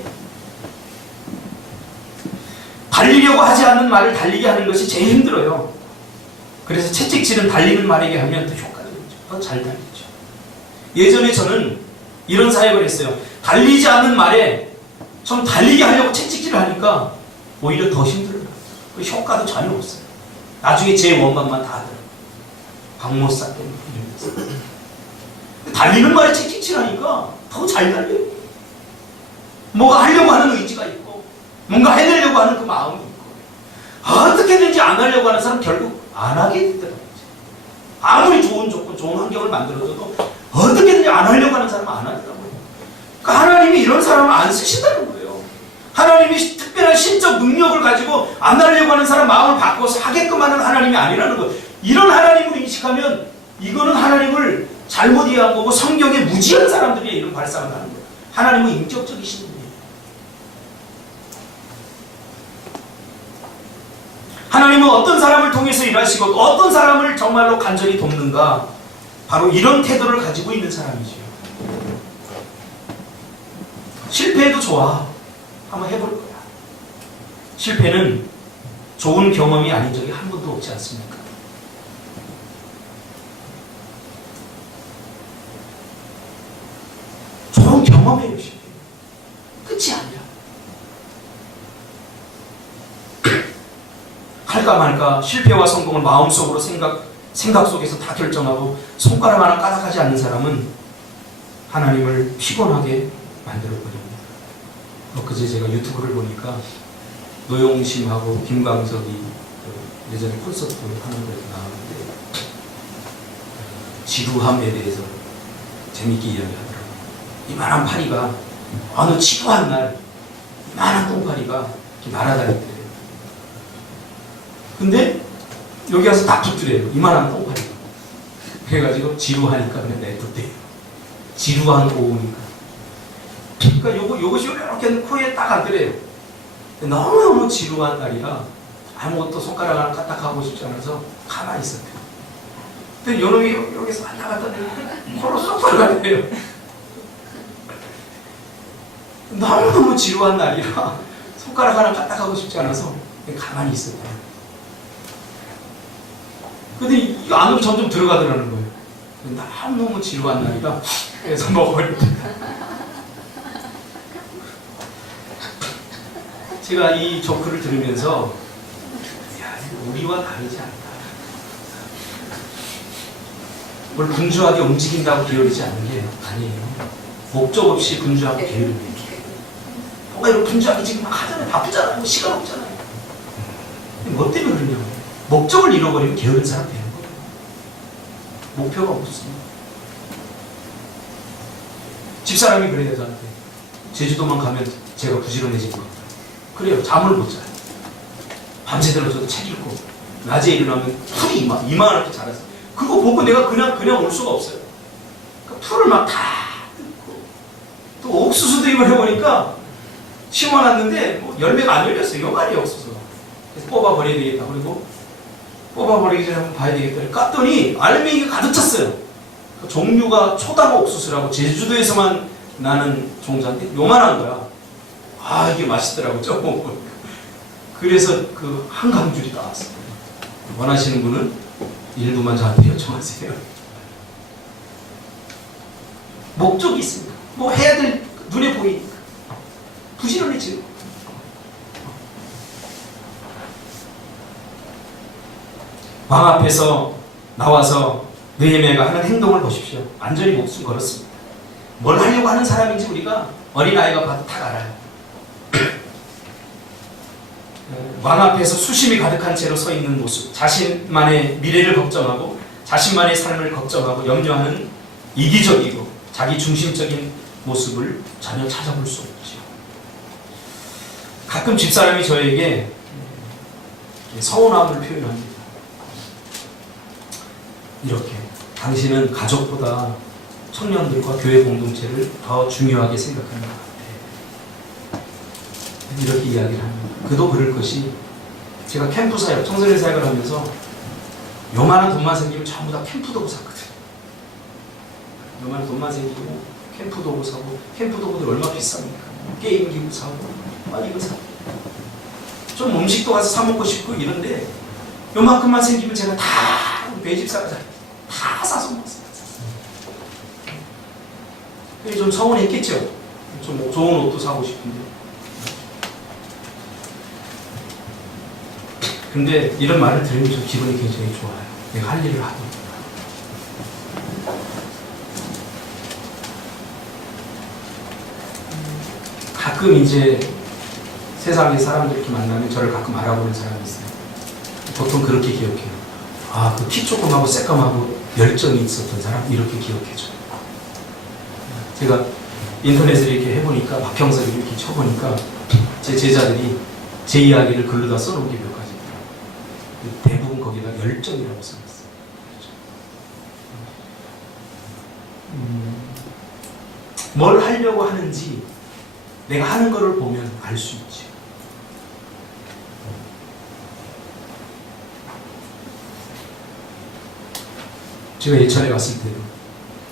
달리려고 하지 않는 말을 달리게 하는 것이 제일 힘들어요. 그래서 채찍질은 달리는 말에게 하면 더 효과적이죠. 더 잘 달리죠. 예전에 저는 이런 사역을 했어요. 달리지 않는 말에 좀 달리게 하려고 채찍질을 하니까 오히려 더 힘들어요. 그 효과도 전혀 없어요. 나중에 제 원반만 다 하더라고요. 박모사 때문에 이러면서. 달리는 말에 채찍질 하니까 더 잘 달려요. 뭐가 하려고 하는 의지가 있고, 뭔가 해내려고 하는 그 마음이 있고, 어떻게든지 안 하려고 하는 사람 결국 안 하게 되더라고요. 아무리 좋은 조건, 좋은 환경을 만들어줘도 어떻게든지 안 하려고 하는 사람은 안 하더라고요. 그러니까 하나님이 이런 사람을 안 쓰신다는 거예요. 하나님이 특별한 신적 능력을 가지고 안 하려고 하는 사람 마음을 바꿔서 하게끔 하는 하나님이 아니라는 거예요. 이런 하나님을 인식하면 이거는 하나님을 잘못 이해한 거고 성경에 무지한 사람들이 이런 발상을 하는 거예요. 하나님은 인격적이신 분이에요. 하나님은 어떤 사람을 통해서 일하시고 어떤 사람을 정말로 간절히 돕는가, 바로 이런 태도를 가지고 있는 사람이죠. 실패해도 좋아. 한번 해볼 거야. 실패는 좋은 경험이 아닌 적이 한 번도 없지 않습니까? 좋은 경험이에요. 실패. 끝이 아니야. 할까 말까 실패와 성공을 마음속으로 생각 속에서 다 결정하고 손가락 하나 까닥하지 않는 사람은 하나님을 피곤하게 만들어버립니다. 그제 제가 유튜브를 보니까 노용심하고 김광석이 예전에 콘서트 하는 데서 나왔는데 지루함에 대해서 재밌게 이야기하더라고요. 이만한 파리가 어느 지루한 날 이만한 똥파리가 이렇게 날아다니더래요. 근데 여기 와서 딱 붙더래요. 이만한 똥파리가. 그래가지고 지루하니까 그냥 냅뒀대요. 지루한 오후니까. 그러니까 요것이 이렇게 코에 딱 앉더래요. 너무너무 지루한 날이라 아무것도 손가락 하나 까딱하고 싶지 않아서 가만히 있었대요. 근데 요놈이 여기서 왔다 갔다 코로 쏙 들어가대요. 너무너무 지루한 날이라 손가락 하나 까딱하고 싶지 않아서 가만히 있었대요. 근데 이 안으로 점점 들어가더라는 거예요. 너무너무 지루한 날이라 그래서 먹어버립니다. 제가 이 조크를 들으면서 야, 우리와 다르지 않다. 뭘 분주하게 움직인다고 게으르지 않는 게 아니에요. 목적 없이 분주하고 게으릅니다. 뭔가 이런 분주하게 지금 막 하잖아요. 바쁘잖아요. 시간 없잖아요. 뭐 때문에 그러냐고. 목적을 잃어버리면 게으른 사람 되는 거예요. 목표가 없습니다. 집사람이 그래요, 저한테. 제주도만 가면 제가 부지런해진 것 같아요. 그래요. 잠을 못 자요. 밤새도록 저도 책 읽고 낮에 일어나면 풀이 이만하게 자라서 그거 보고 내가 그냥 올 수가 없어요. 그러니까 풀을 막 다 뜯고 또 옥수수 드립을 해보니까 심어놨는데 뭐 열매가 안 열렸어요. 요말이 옥수수가. 그래서 뽑아버려야 되겠다. 그리고 뽑아버리기 전에 한번 봐야 되겠다. 깠더니 알맹이가 가득 찼어요. 그 종류가 초당 옥수수라고 제주도에서만 나는 종자인데 요만한 거야. 아, 이게 맛있더라고. 조금. 그래서 그 한강줄이 나왔어요. 원하시는 분은 일부만 저한테 요청하세요. 목적이 있습니다. 뭐 해야 될 눈에 보이니까 부지런해지는 거예요. 왕 앞에서 나와서 느헤미야가 하는 행동을 보십시오. 완전히 목숨 걸었습니다. 뭘 하려고 하는 사람인지 우리가 어린아이가 봐도 다 알아요. 왕 앞에서 수심이 가득한 채로 서 있는 모습, 자신만의 미래를 걱정하고 자신만의 삶을 걱정하고 염려하는 이기적이고 자기 중심적인 모습을 전혀 찾아볼 수 없죠. 가끔 집사람이 저에게 서운함을 표현합니다. 이렇게 당신은 가족보다 청년들과 교회 공동체를 더 중요하게 생각하는 것 같아요. 이렇게 이야기를 합니다. 그도 그럴 것이 제가 캠프 사역, 청소년 사역을 하면서 요만한 돈만 생기면 전부 다 캠프 도구 샀거든요. 요만한 돈만 생기면 캠프 도구 사고, 캠프 도구들 얼마 비쌉니까? 게임 기구 사고, 막 이거 사고. 좀 음식도 가서 사 먹고 싶고 이런데 요만큼만 생기면 제가 다 배집 사가자 다 사서 먹었어요. 좀 서운했겠죠. 좀 좋은 옷도 사고 싶은데. 근데 이런 말을 들으면 좀 기분이 굉장히 좋아요. 내가 할 일을 하고. 가끔 이제 세상에 사람들 이렇게 만나면 저를 가끔 알아보는 사람이 있어요. 보통 그렇게 기억해요. 아, 그 키 조금하고 새까맣고 열정이 있었던 사람 이렇게 기억해줘요. 제가 인터넷을 이렇게 해보니까 박형석을 이렇게 쳐보니까 제 제자들이 제 이야기를 글로다 써놓은 게 몇 가지더라고요. 대부분 거기다 열정이라고 써놨어요. 뭘 하려고 하는지 내가 하는 거를 보면 알 수 있죠. 제가 예천에 갔을 때도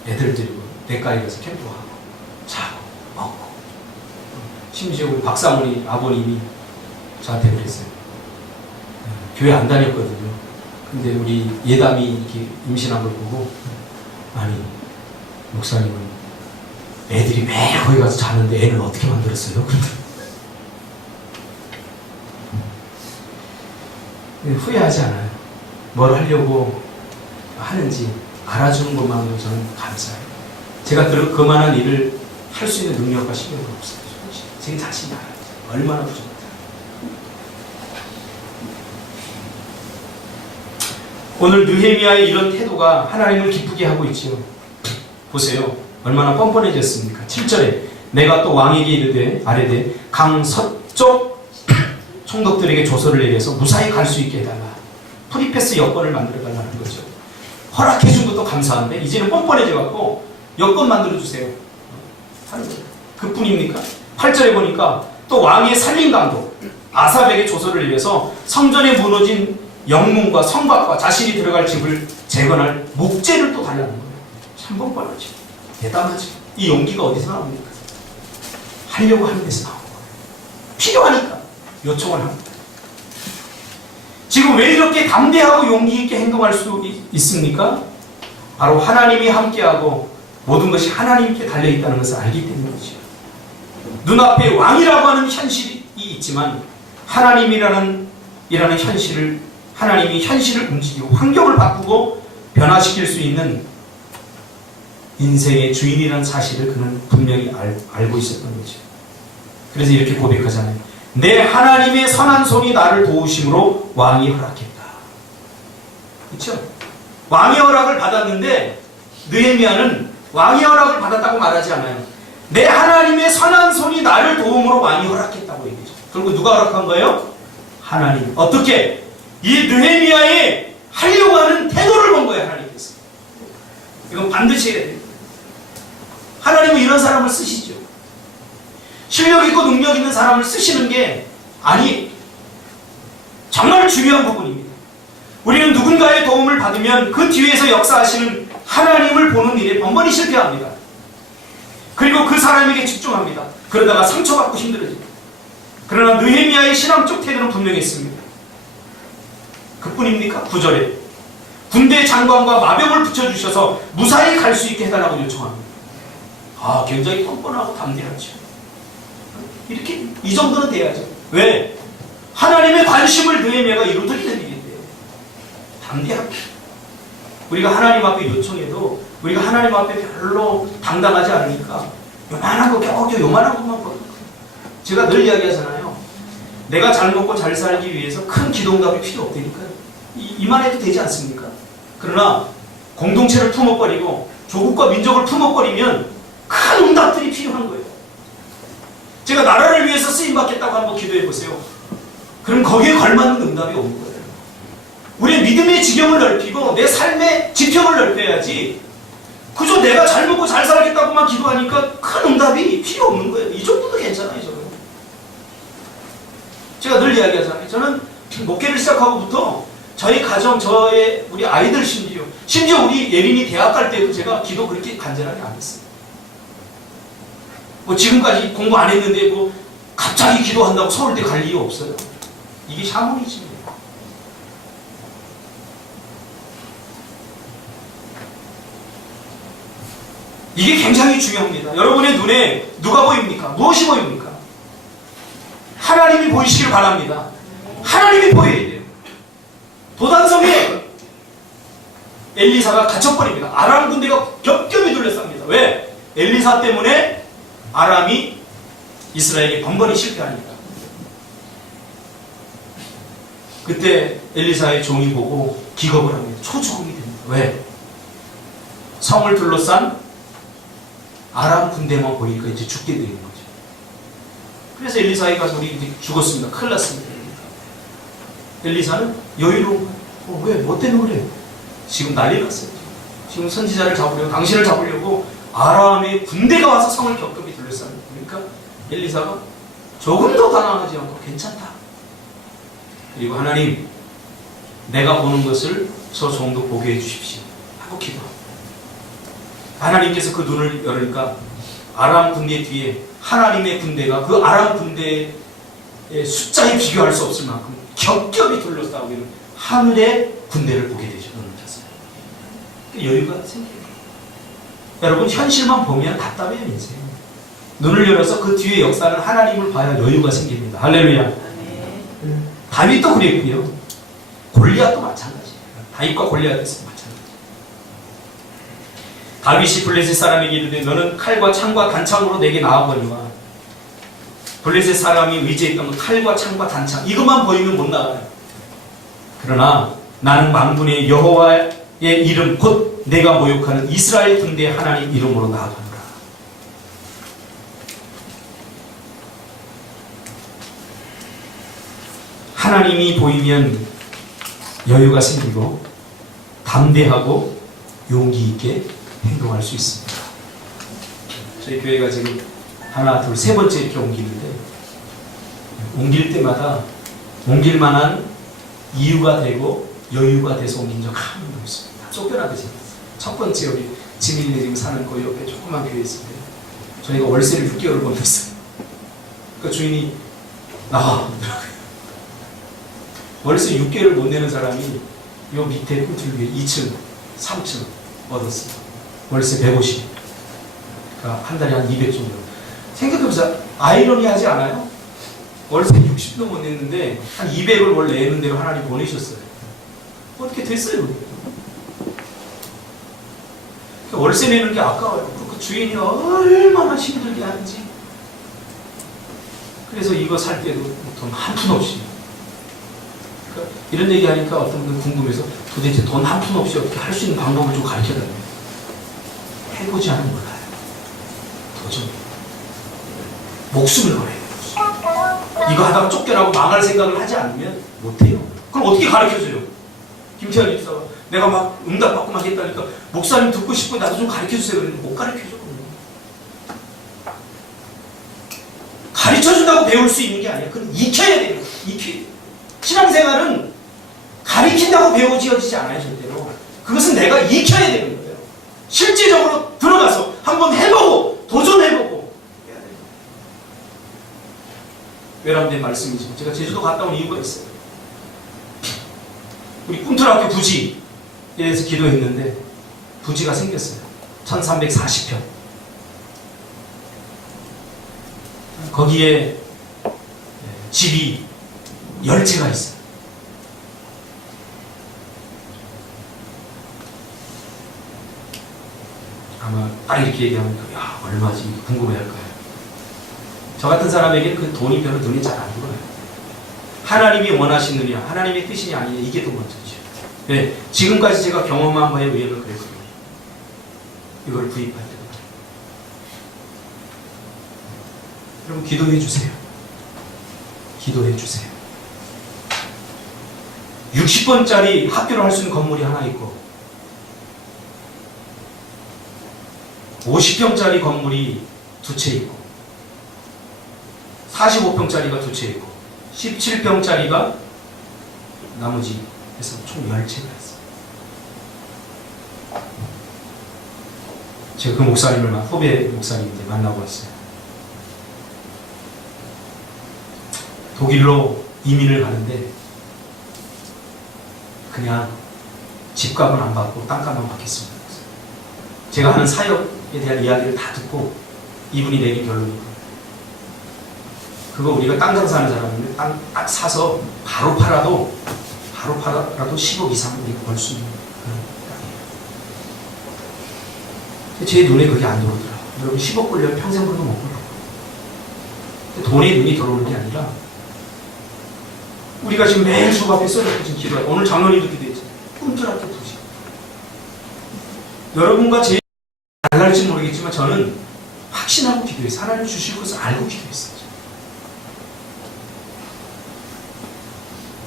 애들 데리고 내과에 가서 캠프하고 자고 먹고, 심지어 우리 박사모니 아버님이 저한테 그랬어요. 교회 안 다녔거든요. 근데 우리 예담이 이렇게 임신한 걸 보고, 아니 목사님은 애들이 매일 거기 가서 자는데 애는 어떻게 만들었어요? 후회하지 않아요. 뭘 하려고 하는지 알아주는 것만으로 저는 감사해요. 제가 그만한 일을 할 수 있는 능력과 실력이 없어요. 제 자신이 알아요. 얼마나 부족한지. 오늘 느헤미야의 이런 태도가 하나님을 기쁘게 하고 있지요. 보세요. 얼마나 뻔뻔해졌습니까? 7절에 내가 또 왕에게 이르되 아뢰되 강 서쪽 총독들에게 조서를 내려서 무사히 갈 수 있게 해달라. 프리패스 여권을 만들어달라는 거죠. 허락해준 것도 감사한데 이제는 뻔뻔해져갖고 여권 만들어주세요 하는 거예요. 그뿐입니까? 8절에 보니까 또 왕의 살림감독 아삽에게 조서를 내려서 성전에 무너진 영문과 성곽과 자신이 들어갈 집을 재건할 목재를 또 달라는 거예요. 참 뻔뻔하죠. 대담하죠. 이 용기가 어디서 나옵니까? 하려고 하는 데서 나오는 거예요. 필요하니까 요청을 합니다. 지금 왜 이렇게 담대하고 용기 있게 행동할 수 있습니까? 바로 하나님이 함께하고 모든 것이 하나님께 달려있다는 것을 알기 때문이죠. 눈앞에 왕이라고 하는 현실이 있지만 하나님이라는 하나님이 현실을 움직이고 환경을 바꾸고 변화시킬 수 있는 인생의 주인이라는 사실을 그는 분명히 알고 있었던 거죠. 그래서 이렇게 고백하잖아요. 내 하나님의 선한 손이 나를 도우심으로 왕이 허락했다. 그렇죠? 왕의 허락을 받았는데 느헤미야는 왕의 허락을 받았다고 말하지 않아요. 내 하나님의 선한 손이 나를 도움으로 왕이 허락했다고 얘기죠. 그리고 누가 허락한 거예요? 하나님. 어떻게? 이 느헤미야의 하려고 하는 태도를 본 거예요. 하나님께서. 이건 반드시 해야 돼요. 하나님은 이런 사람을 쓰시죠. 실력 있고 능력 있는 사람을 쓰시는 게 정말 중요한 부분입니다. 우리는 누군가의 도움을 받으면 그 뒤에서 역사하시는 하나님을 보는 일에 번번이 실패합니다. 그리고 그 사람에게 집중합니다. 그러다가 상처받고 힘들어집니다. 그러나 느헤미야의 신앙적 태도는 분명했습니다. 그뿐입니까? 9절에 군대 장관과 마병을 붙여주셔서 무사히 갈 수 있게 해달라고 요청합니다. 굉장히 뻔뻔하고 담대하죠. 이렇게 이 정도는 돼야죠. 왜? 하나님의 관심을 느헤미야가 이루어드리는 일인데 담대하게 우리가 하나님 앞에 요청해도 우리가 하나님 앞에 별로 당당하지 않으니까 요만한 거 겨우겨우 요만한 것만 거든요. 제가 늘 이야기하잖아요. 내가 잘 먹고 잘 살기 위해서 큰 기도응답이 필요 없다니까요. 이만해도 되지 않습니까? 그러나 공동체를 품어버리고 조국과 민족을 품어버리면 큰 응답들이 필요한 거예요. 제가 나라를 위해서 쓰임받겠다고 한번 기도해보세요. 그럼 거기에 걸맞는 응답이 오는 거예요. 우리의 믿음의 지경을 넓히고 내 삶의 지평을 넓혀야지 그저 내가 잘 먹고 잘 살겠다고만 기도하니까 큰 응답이 필요 없는 거예요. 이 정도도 괜찮아요. 저는 제가 늘 이야기하잖아요. 저는 목회를 시작하고부터 저희 가정, 우리 아이들 심지어 우리 예린이 대학 갈 때도 제가 기도 그렇게 간절하게 안 했어요. 지금까지 공부 안 했는데 갑자기 기도한다고 서울대 갈 이유 없어요. 이게 샤머니즘이에요. 이게 굉장히 중요합니다. 여러분의 눈에 누가 보입니까? 무엇이 보입니까? 하나님이 보이시길 바랍니다. 하나님이 보여야 돼요. 도단성에 엘리사가 갇혀버립니다. 아람 군대가 겹겹이 둘러쌉니다. 왜? 엘리사 때문에 아람이 이스라엘이 번번이 실패하니까. 그때 엘리사의 종이 보고 기겁을 합니다. 초죽음이 됩니다. 왜? 성을 둘러싼 아람 군대만 보이니까 이제 죽게 되는 거죠. 그래서 엘리사에 가서 우리 이제 죽었습니다. 큰일 났습니다. 엘리사는 여유로운 거예요. 왜? 뭐 때문에 그래? 지금 난리 났어요. 지금 선지자를 잡으려고, 당신을 잡으려고 아람의 군대가 와서 성을 겹겹이 둘러쌉니다. 그러니까 엘리사가 조금 더 당황하지 않고 괜찮다. 그리고 하나님, 내가 보는 것을 저 종도 보게 해주십시오. 하고 기도합니다. 하나님께서 그 눈을 열으니까 아람 군대 뒤에 하나님의 군대가 그 아람 군대의 숫자에 비교할 수 없을 만큼 겹겹이 둘러싸고 있는 하늘의 군대를 보게 되죠. 눈을 떴어요. 여유가 생겨요. 여러분, 현실만 보면 답답해요, 인생. 눈을 열어서 그 뒤에 역사는 하나님을 봐야 여유가 생깁니다. 할렐루야. 다윗도 그랬고요. 골리앗도 마찬가지예요. 다윗과 골리앗에서 마찬가지예요. 다윗이 블레셋 사람에게 이르되 너는 칼과 창과 단창으로 내게 나와버리마. 블레셋 사람이 의지했던 건 칼과 창과 단창, 이것만 보이면 못 나가요. 그러나 나는 만군의 여호와의 이름 곧 내가 모욕하는 이스라엘 군대의 하나님 이름으로 나아가노라. 하나님이 보이면 여유가 생기고 담대하고 용기 있게 행동할 수 있습니다. 저희 교회가 지금 하나, 둘, 세 번째 이렇게 옮기는데 옮길 때마다 옮길 만한 이유가 되고 여유가 돼서 옮긴 적 한 번도 없습니다. 쫓겨나게 생겼어요. 첫 번째 여기 지민이네 지금 사는 그 옆에 조그만 교회 있습니다. 저희가 월세를 6개월을 못 냈어요. 그 주인이 나가더라고요. 월세 6개월을 못 내는 사람이 요 밑에 끝을 위에 2층, 3층 얻었어요. 월세 150. 그러니까 한 달에 한 200 정도. 생각해보자. 아이러니하지 않아요? 월세 60도 못 냈는데 한 200을 월 내는 대로 하나님 보내셨어요. 어떻게 됐어요? 월세 내는 게 아까워요. 그 주인이 얼마나 힘들게 하는지. 그래서 이거 살 때도 돈 한 푼 없이. 그러니까 이런 얘기하니까 어떤 분은 궁금해서 도대체 돈 한 푼 없이 어떻게 할 수 있는 방법을 좀 가르쳐달래요. 해보지 않으면 몰라요. 도전. 목숨을 걸어야 돼요. 이거 하다가 쫓겨나고 망할 생각을 하지 않으면 못해요. 그럼 어떻게 가르쳐줘요? 김태환 집사가 내가 막 응답받고 막 했다니까 목사님 듣고 싶고 나도 좀 가르쳐주세요. 그랬는데 못 가르쳐줘. 가르쳐준다고 배울 수 있는 게 아니야. 그건 익혀야 돼요. 익혀야 돼요. 신앙생활은 가르친다고 배워지어지지 않아요. 절대로. 그것은 내가 익혀야 되는 거예요. 실제적으로 들어가서 한번 해보고 도전해보고 해야 돼요. 외람된 말씀이지만 제가 제주도 갔다 온 이유가 있어요. 우리 꿈틀학교 부지에 대해서 기도했는데 부지가 생겼어요. 1340평. 거기에 집이 10채가 있어요. 아마 딱 이렇게 얘기하면 야 얼마지 궁금해할 거예요. 저 같은 사람에게 그 돈이 별로 눈에 잘 안 들어요. 하나님이 원하시느냐 하나님의 뜻이냐 아니냐 이게 더 먼저죠. 네, 지금까지 제가 경험한 바에 의하면 그랬거든요. 이걸 구입할 때 여러분 기도해 주세요. 기도해 주세요. 60번짜리 학교를 할 수 있는 건물이 하나 있고 50평짜리 건물이 2채 있고 45평짜리가 2채 있고 17평짜리가 나머지 해서 총 10채가 있어요. 제가 그 목사님을 후배 목사님인데 만나고 왔어요. 독일로 이민을 가는데 그냥 집값은 안 받고 땅값만 받겠습니다. 제가 하는 사역에 대한 이야기를 다 듣고 이분이 내린 결론이고 그거 우리가 땅 장사하는 사람인데 땅 딱 사서 바로 팔아도 10억 이상 우리가 벌 수 있는 그런 땅이에요. 제 눈에 그게 안 들어오더라고요. 여러분 10억 벌려면 평생 벌도 못 벌어요. 돈에 눈이 들어오는 게 아니라 우리가 지금 매일 수업 앞에 써놓고 지금 기도해요. 오늘 장로님도 기도했잖아요. 꿈틀학교 부지. 여러분과 제 달랄지 모르겠지만 저는 확신하고 기도했어요. 하나님 주실 것을 알고 기도했어요.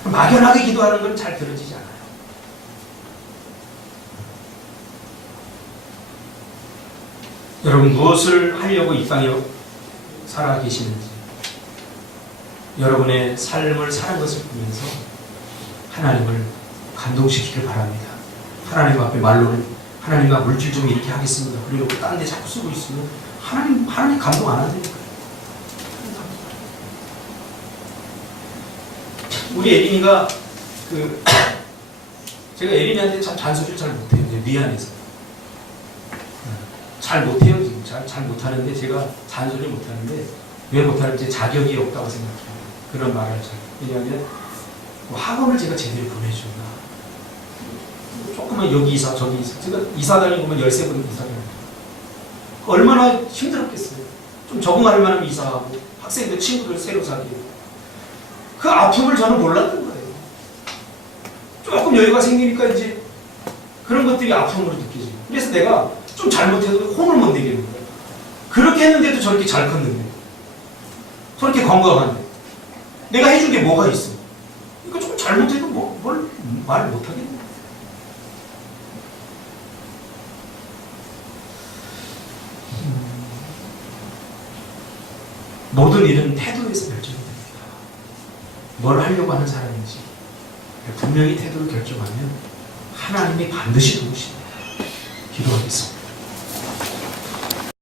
막연하게 기도하는 건 잘 들어지지 않아요. 여러분 무엇을 하려고 이 땅에 살아 계시는지 여러분의 삶을 사는 것을 보면서 하나님을 감동시키길 바랍니다. 하나님 앞에 말로는 하나님과 물질 좀 이렇게 하겠습니다. 그리고 딴 데 자꾸 쓰고 있으면 하나님 감동 안 한다니까요. 우리 에린이가 제가 에린이한테 참 잔소리를 잘 못해요. 이제 미안해서 잘 못해요. 지금 잘 못하는데 제가 잔소리 못하는데 왜 못하는지 자격이 없다고 생각해요. 그런 말을 잘. 왜냐하면 뭐 학원을 제가 제대로 보내줬나. 조금만 여기 이사 저기 이사. 제가 이사 다니고만 13번 이사 다니고 얼마나 힘들었겠어요. 좀 적응할 만하면 이사하고 학생들 친구들 새로 사귀고 그 아픔을 저는 몰랐던 거예요. 조금 여유가 생기니까 이제 그런 것들이 아픔으로 느껴져요. 그래서 내가 좀 잘못해도 혼을 못 내겠는 거예요. 그렇게 했는데도 저렇게 잘 컸는데 저렇게 건강한데 내가 해준 게 뭐가 있어? 이거 조금 잘못해도 뭘 말 못하겠네. 모든 일은 태도에서 결정이 됩니다. 뭘 하려고 하는 사람인지 분명히 태도를 결정하면 하나님이 반드시 도우십니다. 기도하겠습니다.